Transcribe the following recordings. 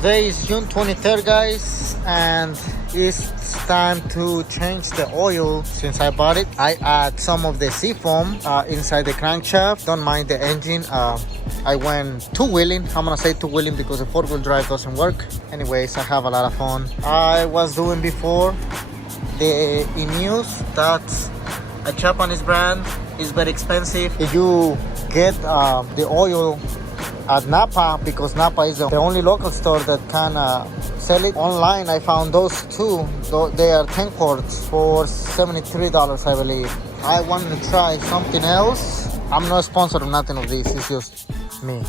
Today is June 23rd, guys, and it's time to change the oil. Since I bought it, I add some of the seafoam inside the crankshaft. Don't mind the engine. I went two-wheeling. I'm gonna say two-wheeling because the four-wheel drive doesn't work. Anyways, I have a lot of fun. I was doing before the Ineos. That's a Japanese brand. It's very expensive. If you get the oil at Napa, because Napa is the only local store that can sell it online, I found those two. They are 10 quarts for $73, I believe. I wanted to try something else. I'm not sponsored of nothing of this. It's just me.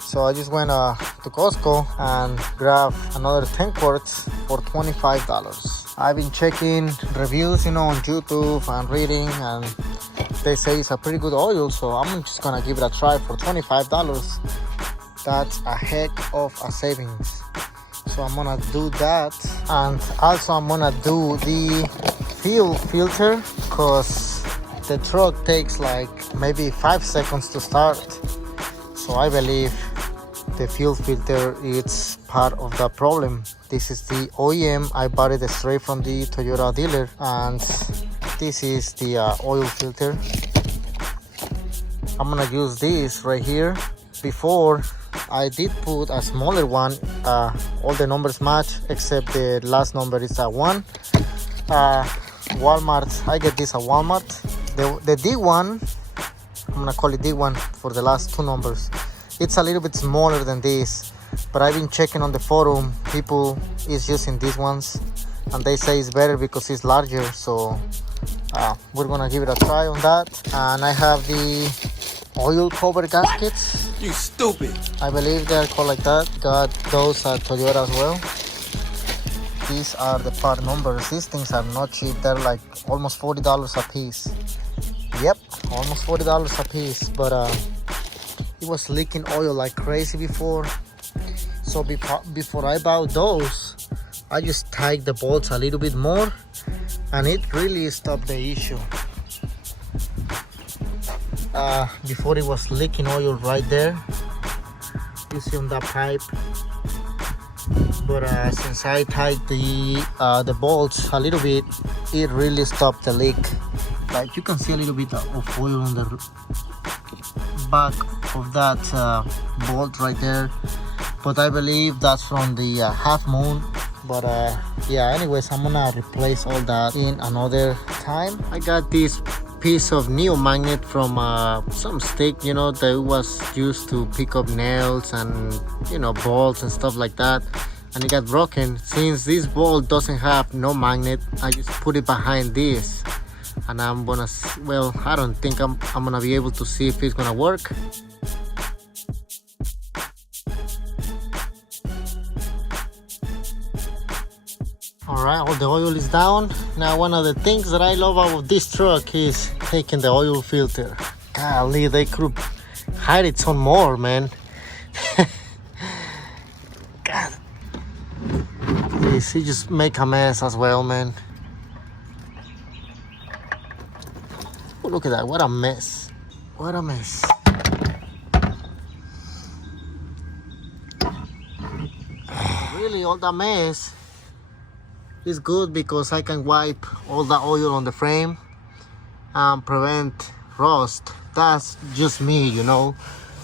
So I just went to Costco and grabbed another 10 quarts for $25. I've been checking reviews, on YouTube and reading, and they say it's a pretty good oil, so I'm just gonna give it a try for $25. That's a heck of a savings. So I'm gonna do that, and also I'm gonna do the fuel filter, because the truck takes like maybe 5 seconds to start. So I believe the fuel filter is part of the problem. This is the OEM. I bought it straight from the Toyota dealer, and this is the oil filter. I'm gonna use this right here. Before, I did put a smaller one. All the numbers match except the last number is a 1. Walmart, I get this at Walmart. The D1, I'm gonna call it D1 for the last 2 numbers. It's a little bit smaller than this, but I've been checking on the forum. People is using these ones, and they say it's better because it's larger. So we're gonna give it a try on that. And I have the oil cover gaskets. You stupid. I believe they're called like that. Got those at Toyota as well. These are the part numbers. These things are not cheap. They're like almost $40 a piece. Yep, almost $40 a piece. But it was leaking oil like crazy before. So before I bought those, I just tied the bolts a little bit more, and it really stopped the issue. Before it was leaking oil right there, you see on that pipe. But since I tied the bolts a little bit, it really stopped the leak. Like you can see a little bit of oil on the back of that bolt right there. But I believe that's from the half moon. But yeah, anyways, I'm gonna replace all that in another time. I got this piece of neo magnet from some stick, that was used to pick up nails and bolts and stuff like that, and it got broken. Since this bolt doesn't have no magnet, I just put it behind this, and I'm gonna, well, I don't think I'm gonna be able to see if it's gonna work. Alright, all the oil is down. Now one of the things that I love about this truck is taking the oil filter. Golly, they could hide it some more, man. God. Please, he just make a mess as well, man. Oh, look at that, what a mess. What a mess. Really, all that mess is good because I can wipe all the oil on the frame and prevent rust. That's just me,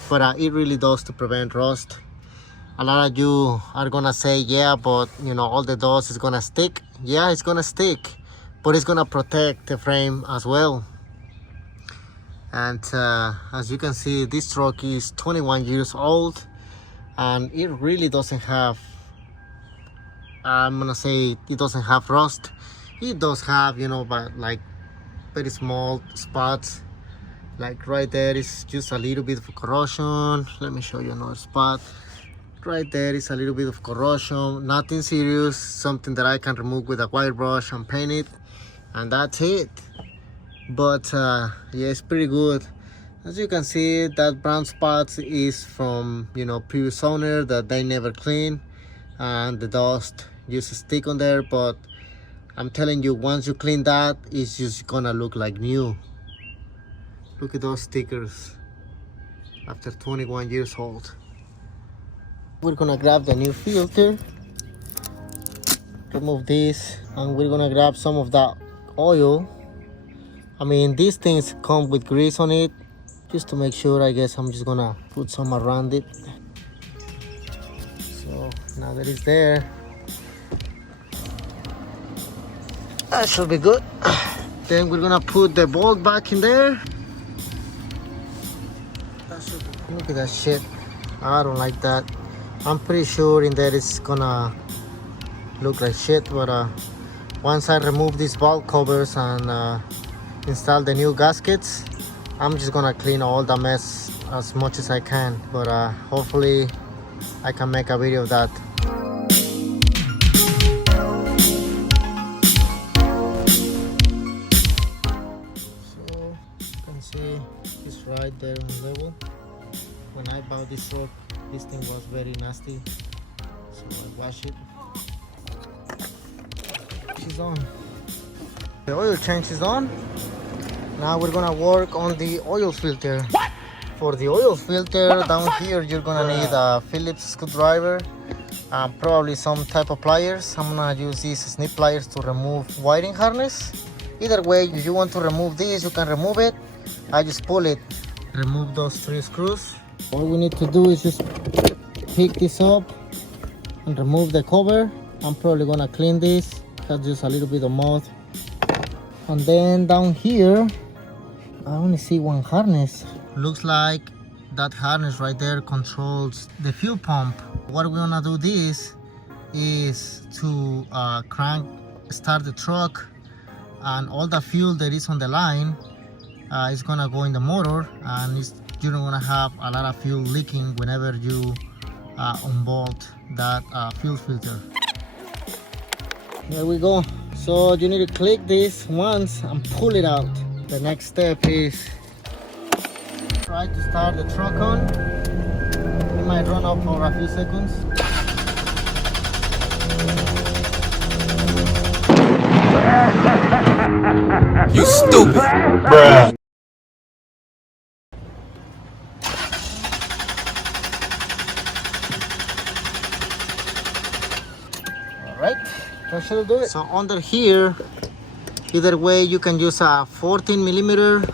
but it really does to prevent rust. A lot of you are gonna say, yeah, but all the dust is gonna stick. Yeah, it's gonna stick, but it's gonna protect the frame as well. And as you can see, this truck is 21 years old, and it really doesn't have, I'm gonna say, it doesn't have rust. It does have, but like very small spots. Like right there is just a little bit of corrosion. Let me show you another spot. Right there is a little bit of corrosion. Nothing serious. Something that I can remove with a wire brush and paint it, and that's it. But yeah, it's pretty good. As you can see, that brown spot is from previous owner that they never clean, and the dust just stick on there. But I'm telling you, once you clean that, it's just gonna look like new. Look at those stickers after 21 years old. We're gonna grab the new filter, remove this, and we're gonna grab some of that oil. I mean, these things come with grease on it. Just to make sure, I guess I'm just gonna put some around it. So now that it's there, that should be good. Then we're gonna put the bolt back in there. Look at that shit. I don't like that. I'm pretty sure in there it's gonna look like shit, but once I remove these valve covers and install the new gaskets, I'm just gonna clean all the mess as much as I can, but hopefully I can make a video of that. So you can see it's right there on level. When I bought this truck, this thing was very nasty, so I washed it. She's on. The oil change is on. Now we're gonna work on the oil filter. What? For the oil filter down here, you're gonna need a Phillips screwdriver, probably some type of pliers. I'm gonna use these snip pliers to remove wiring harness. Either way, if you want to remove this, you can remove it. I just pull it, remove those 3 screws. All we need to do is just pick this up and remove the cover. I'm probably gonna clean this, got just a little bit of mud. And then down here, I only see one harness. Looks like that harness right there controls the fuel pump. What we're gonna do this is to start the truck, and all the fuel that is on the line is gonna go in the motor, and you're gonna have a lot of fuel leaking whenever you unbolt that fuel filter. There we go. So you need to click this once and pull it out. The next step is try to start the truck on. It might run up for a few seconds. You stupid, bruh. Alright, that should do it. So under here, either way you can use a 14mm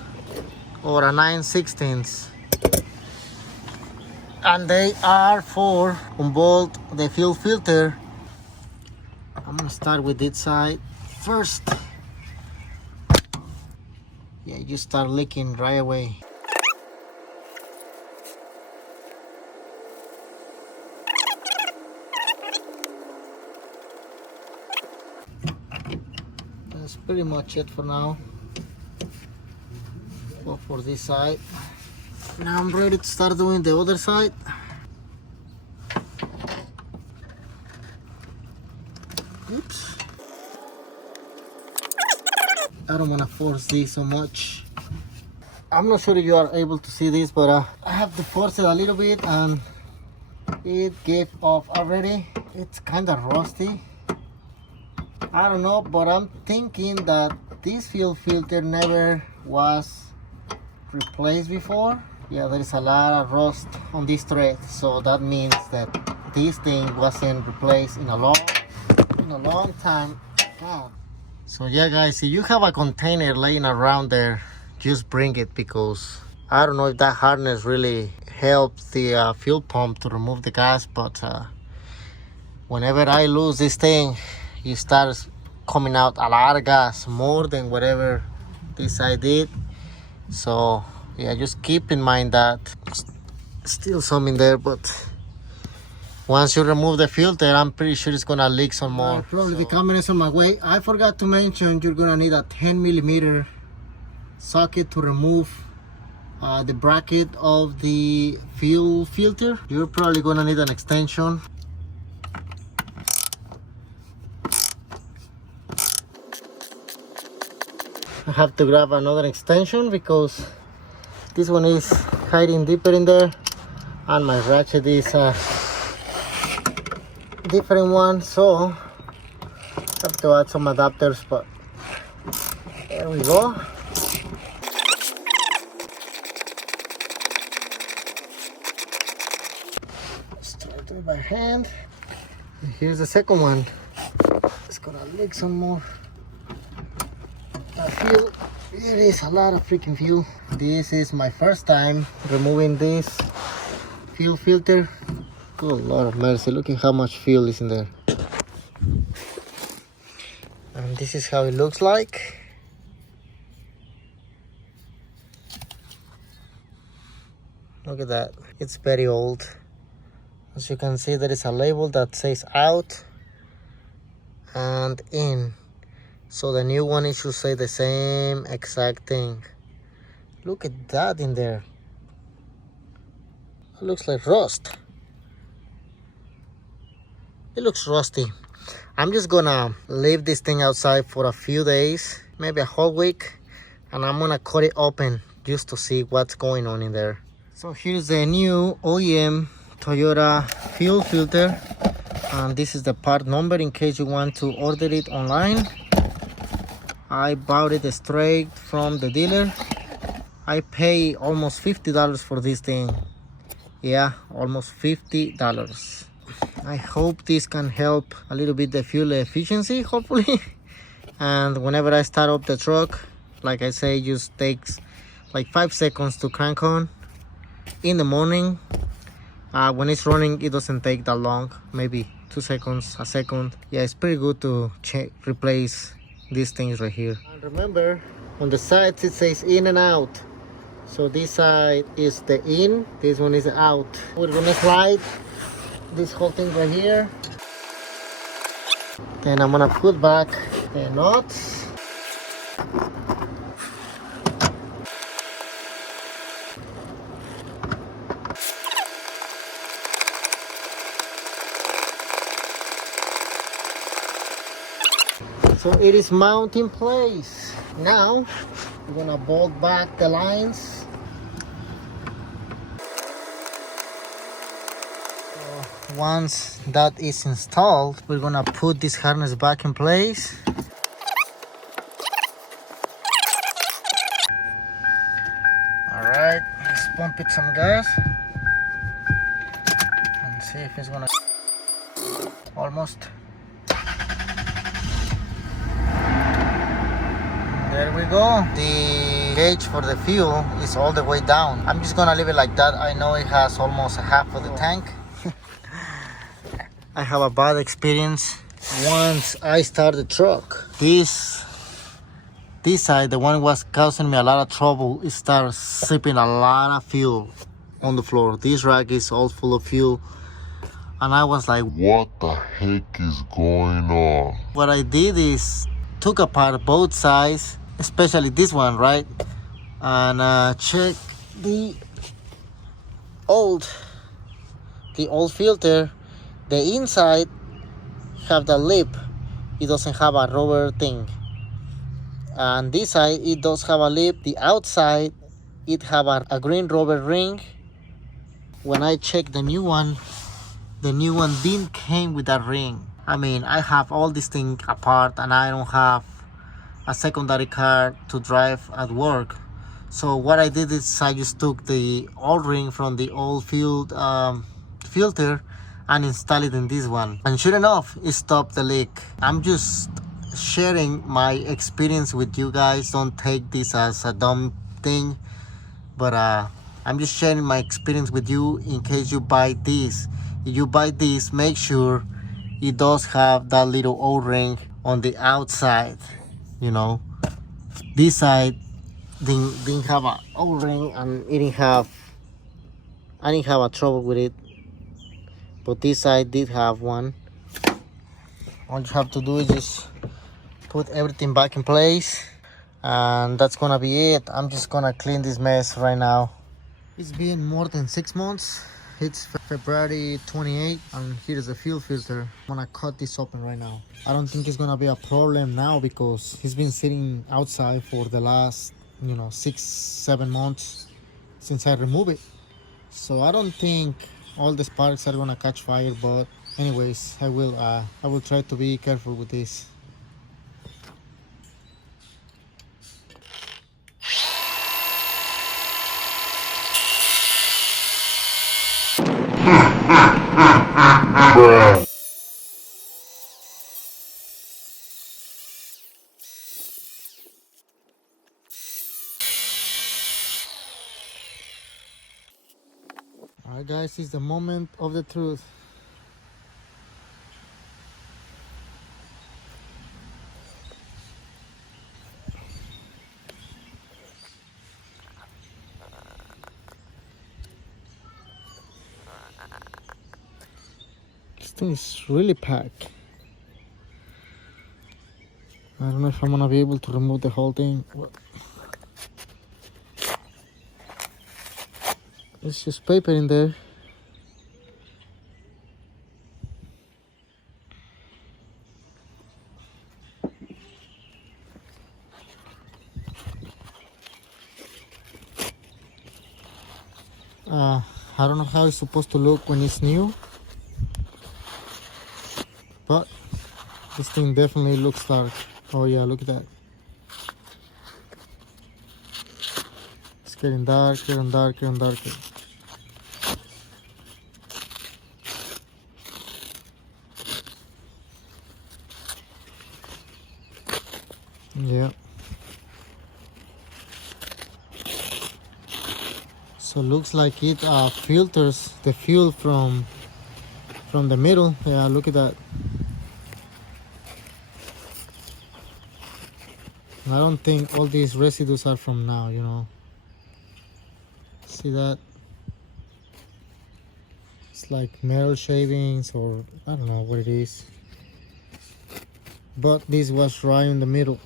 or a 9/16, and they are for unbolt the fuel filter. I'm gonna start with this side first. Yeah, you start leaking right away. That's pretty much it for now. Go for this side. Now I'm ready to start doing the other side. Oops. I don't want to force this so much. I'm not sure if you are able to see this, but I have to force it a little bit and it gave off already. It's kind of rusty. I don't know, but I'm thinking that this fuel filter never was replaced before. Yeah, there is a lot of rust on this thread, so that means that this thing wasn't replaced in a long time. God. So yeah guys, if you have a container laying around there, just bring it, because I don't know if that harness really helps the fuel pump to remove the gas, but whenever I lose this thing, it starts coming out a lot of gas, more than whatever this I did. So yeah, just keep in mind that still some in there, but once you remove the filter, I'm pretty sure it's gonna leak some more. Probably the camera is on my way. I forgot to mention you're gonna need a 10mm socket to remove the bracket of the fuel filter. You're probably gonna need an extension. I have to grab another extension because this one is hiding deeper in there, and my ratchet is a different one, so I have to add some adapters, but there we go. Let's try do it by hand. And here's the second one. It's gonna leak some more. I feel it is a lot of freaking fuel. This is my first time removing this fuel filter. Good Lord of mercy, look at how much fuel is in there. And this is how it looks like. Look at that, it's very old. As you can see, there is a label that says out and in. So the new one, it should say the same exact thing. Look at that in there. It looks like rust. It looks rusty. I'm just gonna leave this thing outside for a few days, maybe a whole week, and I'm gonna cut it open just to see what's going on in there. So here's the new OEM Toyota fuel filter, and this is the part number in case you want to order it online. I bought it straight from the dealer. I pay almost $50 for this thing. Yeah, almost $50. I hope this can help a little bit the fuel efficiency, hopefully. And whenever I start up the truck, like I say, it just takes like 5 seconds to crank on. In the morning, when it's running, it doesn't take that long, maybe 2 seconds, a second. Yeah, it's pretty good to replace these things right here. And remember, on the sides it says in and out. So this side is the in, this one is the out. We're gonna slide this whole thing right here. Then I'm gonna put back the nuts. So it is mounted in place. Now we're gonna bolt back the lines. So once that is installed, we're gonna put this harness back in place. Alright, let's pump it some gas and see if it's gonna almost. There we go. The gauge for the fuel is all the way down. I'm just gonna leave it like that. I know it has almost half of the tank. I have a bad experience once I start the truck. This side, the one was causing me a lot of trouble, it starts sipping a lot of fuel on the floor. This rack is all full of fuel. And I was like, what the heck is going on? What I did is took apart both sides, especially this one, right? And check the old filter. The inside have the lip, it doesn't have a rubber thing. And this side, it does have a lip. The outside, it have a green rubber ring. When I checked the new one didn't came with that ring. I mean, I have all this thing apart and I don't have a secondary car to drive at work. So what I did is I just took the old ring from the old filter and installed it in this one. And sure enough, it stopped the leak. I'm just sharing my experience with you guys. Don't take this as a dumb thing. But I'm just sharing my experience with you in case you buy this. If you buy this, make sure it does have that little O-ring on the outside. You know, this side didn't have an O-ring and I didn't have a trouble with it. But this side did have one. All you have to do is just put everything back in place. And that's gonna be it. I'm just gonna clean this mess right now. It's been more than 6 months. It's February 28th and here's the fuel filter. I'm gonna cut this open right now. I don't think it's gonna be a problem now because it's been sitting outside for the last 6-7 months since I removed it. So I don't think all the sparks are gonna catch fire, but anyways, I will try to be careful with this. Alright guys, it's the moment of the truth. This thing is really packed. I don't know if I'm gonna be able to remove the whole thing. There's just paper in there. I don't know how it's supposed to look when it's new, but this thing definitely looks dark. Oh yeah, look at that. It's getting darker and darker and darker. Yeah. So looks like it filters the fuel from the middle. Yeah, look at that. I don't think all these residues are from now, you know. See that? It's like metal shavings, or I don't know what it is. But this was right in the middle.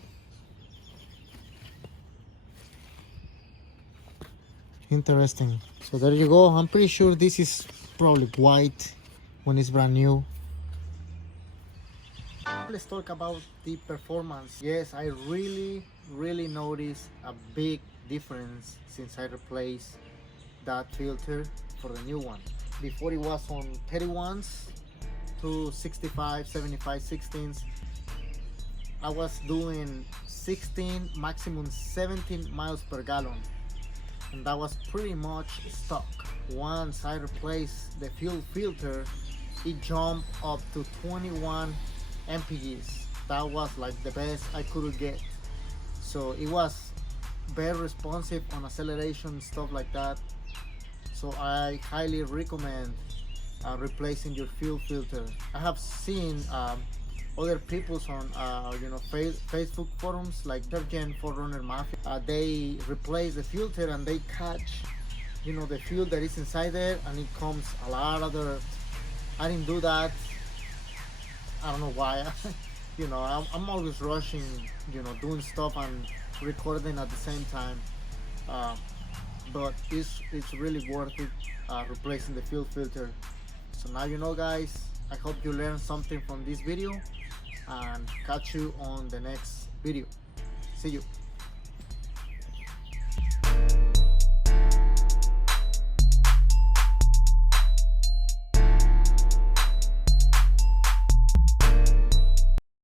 Interesting. So there you go. I'm pretty sure this is probably white when it's brand new. Let's talk about the performance. Yes, I really noticed a big difference since I replaced that filter for the new one. Before it was on 31s to 65, 75, 16s. I was doing 16, maximum 17 miles per gallon. And that was pretty much stuck. Once I replaced the fuel filter, it jumped up to 21 mpgs. That was like the best I could get. So it was very responsive on acceleration, stuff like that. So I highly recommend replacing your fuel filter. I have seen other people's on Facebook forums like Surgeon 4runner Mafia. They replace the filter and they catch the fuel that is inside there, and it comes a lot of dirt. I didn't do that. I don't know why. I'm always rushing, doing stuff and recording at the same time. But it's really worth it replacing the fuel filter. So now you know, guys. I hope you learned something from this video, and catch you on the next video. See you.